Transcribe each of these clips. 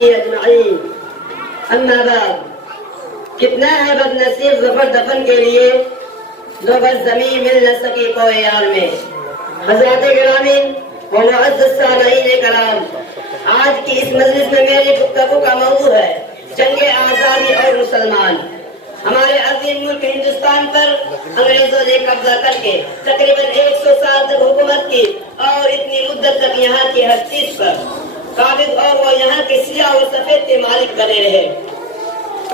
اجمعین اما بعد، کتنا ہے بد نصیب ظفر دفن کے لیے جو بس زمین مل نہ سکی کوئی یار میں۔ حضرات گرامی و معزز سامعین کرام، آج کی اس مجلس میں میری گفتگو کا موضوع ہے جنگ آزادی اور مسلمان۔ ہمارے عظیم ملک ہندوستان پر انگریزوں نے قبضہ کر کے تقریباً 100 سال تک حکومت کی، اور اتنی مدت تک یہاں کی ہر چیز پر قابض، اور وہ یہاں کے سیاہ و سفید کے مالک بنے رہے۔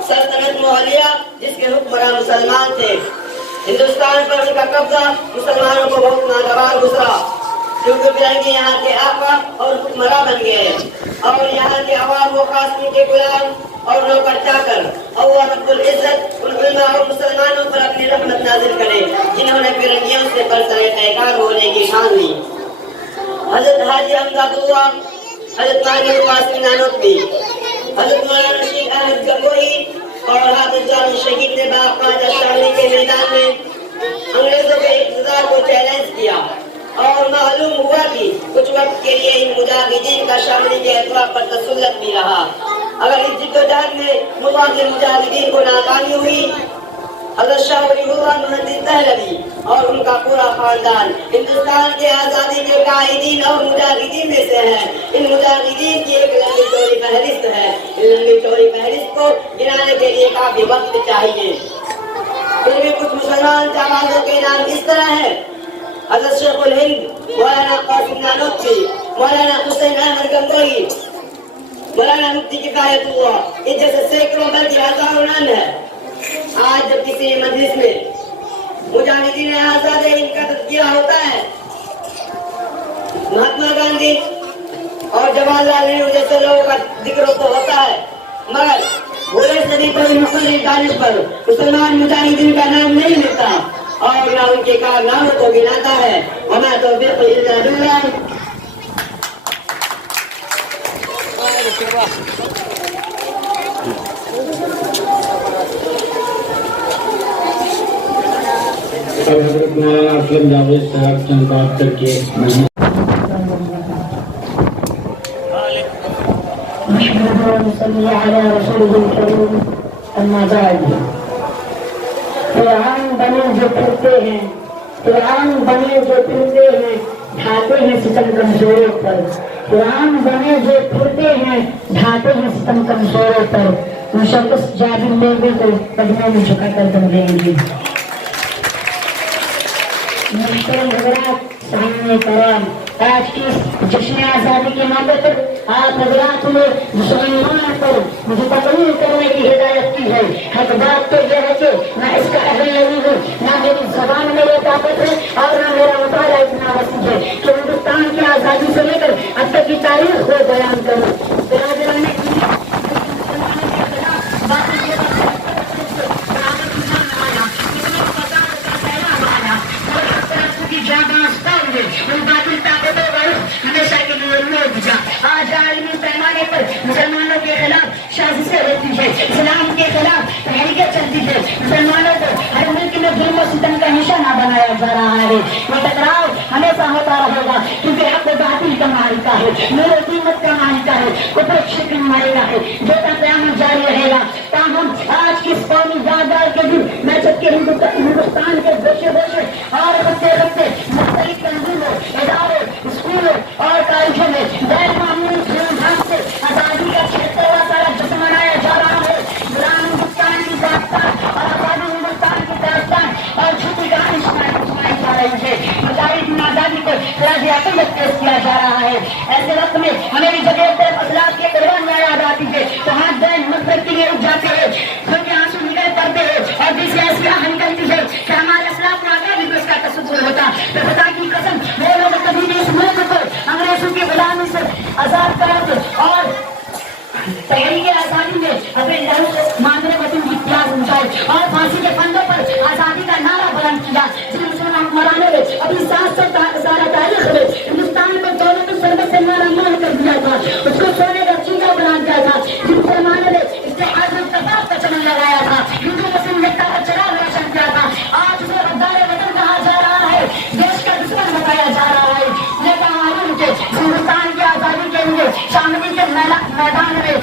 سلطنت مغلیہ جس کے حکمراں مسلمان تھے، ہندوستان پر ان کا قبضہ مسلمانوں کو بہت ناگوار گزرا، کیونکہ فرنگی یہاں کے آقا اور حکمراں بن گئے، اور یہاں کے عوام و خاص ان کے غلام اور نوکر چاکر۔ اللہ رب العزت ان علماء اور مسلمانوں پر اپنی رحمت نازل کرے جنہوں نے فرنگیوں سے برسر پیکار ہونے کی ٹھان لی۔ حضرت حاجی امداد اللہ، حضرت مانی واسم نانوتوی، حضرت مولانا شیخ احمد گنگوہی اور حافظ جان شہید نے باقاعدہ شاعری کے میدان میں انگریزوں کے اقتدار کو چیلنج کیا، اور معلوم ہوا کہ کچھ وقت کے لیے ان مجاہدین کا شاملی کے اطراف پر تسلط بھی رہا۔ اگر اس جدوجہد میں مغال مجاہدین کو ناکامی ہوئی، حضرت شاہ ولی اللہ محدث دہلوی اور ان کا پورا خاندان ہندوستان کے آزادی کے قائدین اور مجاہدین میں سے ہیں۔ ان مجاہدین کی ایک لمبی چوڑی فہرست ہے۔ ان لمبی چوڑی فہرست کو گنانے کے لیے کافی وقت چاہیے، پھر بھی کچھ مسلمان جماعتوں کے نام اس طرح ہیں: حضرت شیخ الہند مولانا قاسم نانوتوی، مولانا حسین احمد گنگوہی، مولانا مفتی کفایت اللہ، ان جیسے سینکڑوں بلکہ ہزاروں نام ہے۔ آج جب کسی مجلس میں مجاہدین آزاد ہند کا تذکرہ ہوتا ہے، مہاتما گاندھی اور جواہر لال نہرو جیسے لوگوں کا ذکر تو ہوتا ہے، مگر بھولے سے بھی کوئی مقرر دانش پر مسلمان مجاہدین کا نام نہیں لیتا اور نہ ان کے کارناموں کو گناتا ہے۔ وما توفیق الا باللہ۔ حضرت مولانا اسلم جاوید صاحب چند بات کر کے صلی علی رسول کریم، اما بعد۔ فرعون بنے جو پھرتے ہیں، فرعون بنے جو پھرتے ہیں، ڈھاتے ہیں ستم کمزوروں پر۔ فرعون بنے جو پھرتے ہیں، ڈھاتے ہیں ستم کمزوروں پر۔ مشخص جابر لوگوں کو قدموں میں جھکا کر دم دیں گے۔ محترم حضرات، سامعین کرام، آج کی جشن آزادی کے موقع پر آپ حضرات نے مسلمانوں پر مجھے تقریر کرنے کی ہدایت کی ہے۔ حق بات تو یہ ہے کہ نہ اس کا اہل نہیں ہوں، نہ میری زبان میں یہ طاقت ہے، اور نہ میرا مطالعہ اتنا وسیع ہے کہ ہندوستان کی آزادی سے لے کر اب تک کی تاریخ کو بیان کروں۔ برادران آج عالمی پیمانے پر مسلمانوں کے خلاف سازشیں ہوتی ہے، اسلام کے خلاف تحریکیں چلتی ہے، مسلمانوں کو ہر ملک میں ظلم و ستم کا نشانہ بنایا جا رہا ہے۔ یہ ٹکراؤ ہمیشہ ہوتا رہے گا، کیونکہ حق و باطل کا معرکہ ہے، نور و قیمت کا معرکہ ہے، کفر و شرک کا معرکہ ہے، جو قیامت جاری رہے گا۔ تاہم آج کی اس قومی یادگار کے دن میں جب کہ ہندوستان کے گوشے گوشے اور رفتے رفتے مختلف تنظیموں، اداروں، اسکولوں اور کالجوں میں غیر معمولی دھوم دھام سے آزادی کا 76واں سالہ جشن منایا جا رہا ہے۔ غلام ہندوستان کی داستان اور آزاد ہندوستان کی داستان اور جھوٹی کہانی سنائی جا رہی ہے۔ مجاہدین آزادی کو خراج عقیدت پیش کیا جا رہا ہے۔ ایسے وقت میں ہمیں بھی جب ایک طرف اسلاف کی قربانیاں یاد آتی ہے تو ہاتھ دین مغفرت کے لیے اٹھ جاتے ہیں، کیونکہ آنسو نکل پڑتے ہیں، اور دوسری ایسی آہ نکلتی ہے کہ ہمارے اسلاف کو آگے بھی اس کا تصور ہوتا۔ تو خدا کی قسم، وہ لوگ کبھی بھی اس ملک کو انگریزوں کی غلامی سے آزاد کرتے اور تحریک آزادی میں اپنے لہو سے معاملے وطن کی پیاس اٹھائی اور پھانسی کے پھندوں پر آزادی کا نعرہ بلند کیا۔ جن مسلمان حکمرانوں نے ابھی 700 سال تاریخ میں ہندوستان کو دولت و ثروت سے مالا مال کر دیا تھا، اس کو سونے کا چیزا بنا دیا تھا، جن مسلمانوں نے اتحاد و اتفاق کا چمن لگایا تھا، ہندو مسلم ایکتا کا چراغ روشن کیا تھا، آج اسے غدار وطن کہا جا رہا ہے، دیش کا دشمن بتایا جا رہا ہے۔ یہ کہانی کے ہندوستان کی آزادی کے لیے شاملی کے میدان میں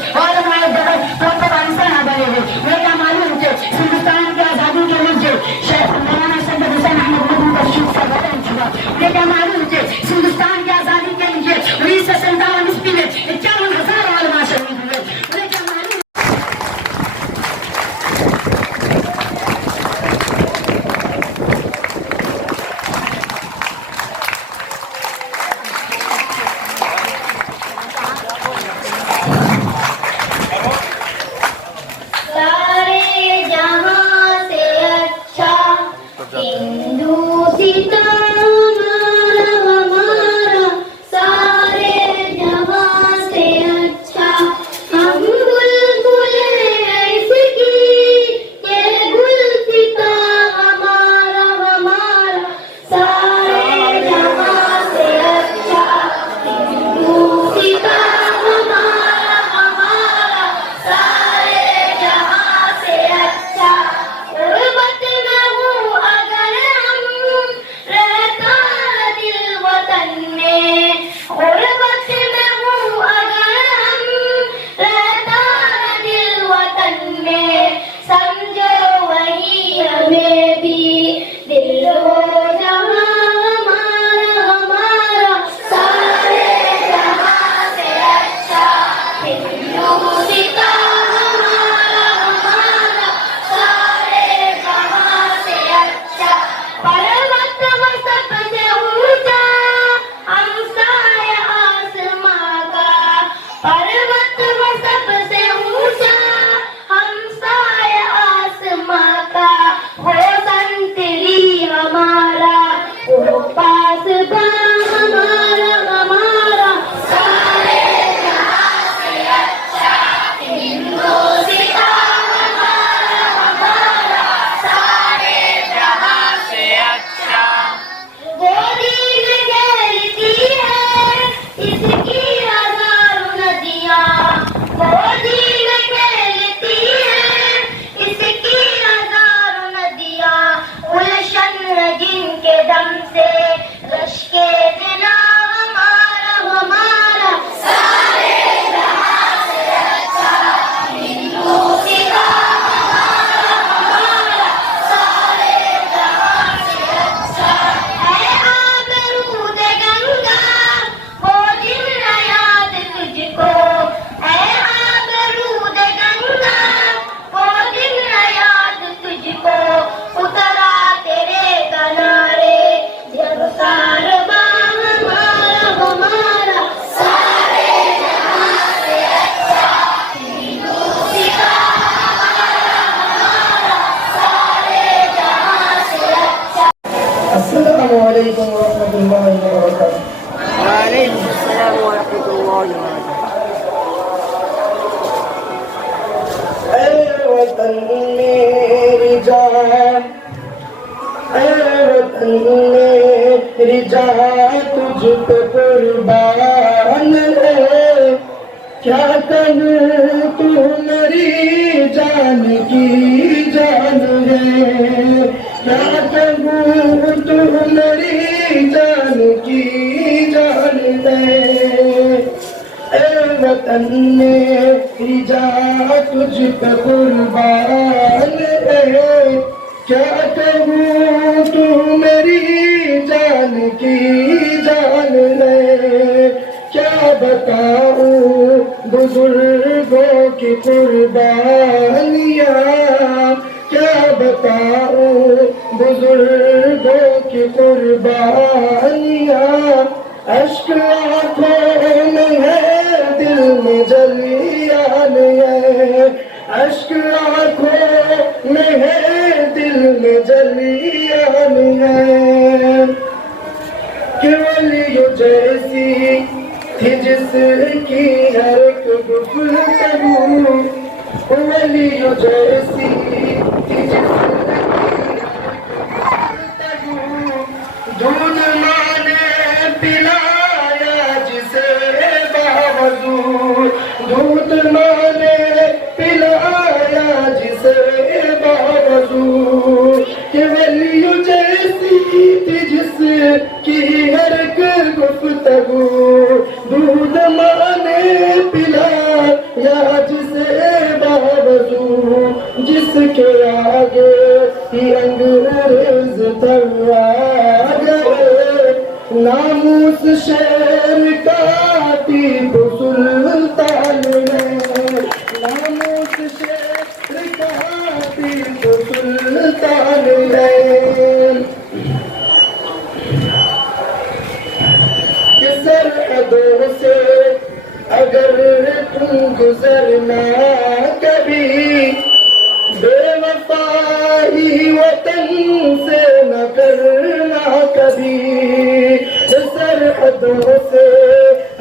جا اے وطن میری جا تجھ پہ قربان ہے کیا کہوں تو میری جان کی جان ہے کیا کہوں تو میری جان کی جان ہے اے وطن میری جا تجھ پہ قربان ہے کیا کہوں تو میری جان کی جان ہے کیا بتاؤں بزرگوں کی قربانیاں کیا بتاؤں بزرگوں کی قربانیاں اشک آنکھوں میں ہے دل میں جلیان ہے اشک آنکھوں میں ہے دل میں جلیان ہے کہ ولیوں جیسی تھی جس کی ہر ایک گفتگو ولیوں جیسی تھی جس کی ہر ایک گفتگو دودھ ماں نے پلایا جسے باوضو دودھ ماں نے پلایا جسے باوضو کہ ولیوں جیسی تھی جس کی ہر ایک گفتگو دودھ ماں نے پلایا جسے باوضو جس کے آگے ہی انگریز تھرا گئے ناموس شیر کا ٹیپو سلطان ہے ناموس شیر کا ٹیپو سلطان ہے کہ سرحدوں سے اگر تم گزرنا کبھی بے وفائی وطن سے نہ کرنا کبھی سرحدوں سے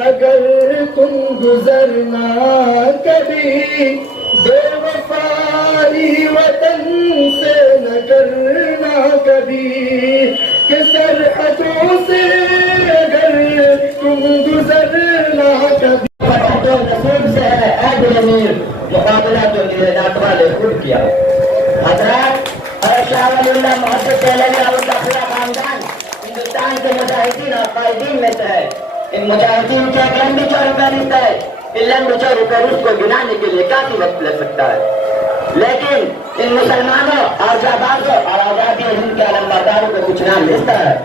اگر تم گزرنا کبھی بے وفائی وطن سے نہ کرنا کبھی کہ سرحدوں سے اگر تم گزرنا کبھی نصیب سے ہے عید الامیر مقابلہ جو نجات والے خود کیا حضرات شاہ ولی اللہ محدث دہلوی اور کا پورا خاندان ہندوستان کے مجاہدین اور قائدین میں سے ہے ان مجاہدین کی ایک لمبی چوڑی فہرست ہے ان لمبی چوڑی فہرست کو گنانے کے لیے کافی وقت لگ سکتا ہے لیکن ان مسلمانوں اور جابازوں اور آزادی ہند کے علمبرداروں کو کچھ نام ملتا ہے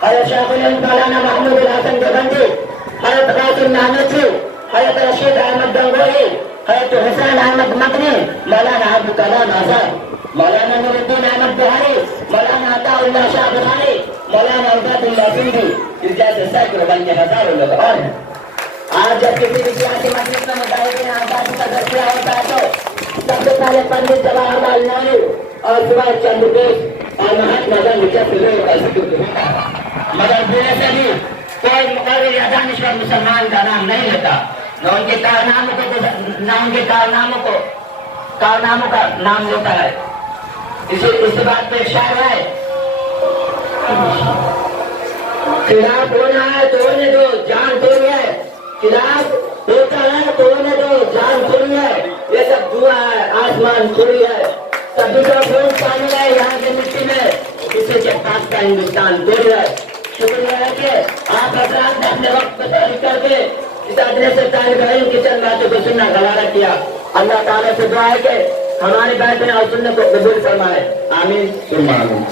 حضرت شیخ الہند مولانا محمود الحسن دیوبندی حضرت قاسم نانوتوی حضرت رشید احمد گنگوہی حضرت حسین احمد مدنی مولانا ابو کلام آزاد مولانا نور الدین احمد بہاری مولانا عطا اللہ شاہ بخاری مولانا عبید اللہ سندھی اس جیسے سینکڑوں بلکہ ہزاروں لوگ اور ہیں آج جب کسی بھی سیاسی مجلس میں مجاہدین آزادی کا تذکرہ ہوتا ہے تو سب سے پہلے پنڈت جواہر لال نہرو اور سبھاش چندر بوس اور مہاتما گاندھی جیسے لوگوں کا ذکر ہوتا ہے مگر بولے سے بھی کوئی مقرر یا دانشور مسلمان کا نام نہیں لیتا نہ ان کے کارناموں کا نام لیتا ہے اس بات پہ شاعر ہے خلاف ہونا ہے تو ہونے دو جان تھوڑی ہے خلاف ہوتا ہے تو ہونے دو جان تھوڑی ہے یہ سب دعا ہے آسمان تھوڑی ہے سبھی کا خون پانی ہے یہاں کی مٹی میں کسی کے پاس کا ہندوستان تھوڑی ہے شکریہ ہے کہ آپ حضرات نے اپنے وقت کو تاریخ کر کے اس ادنے سے طالب علم کی چند باتوں کو سننا گوارا کیا اللہ تعالیٰ سے دعا ہے کہ ہماری باتیں اور سننے کو قبول فرمائے آمین ثم آمین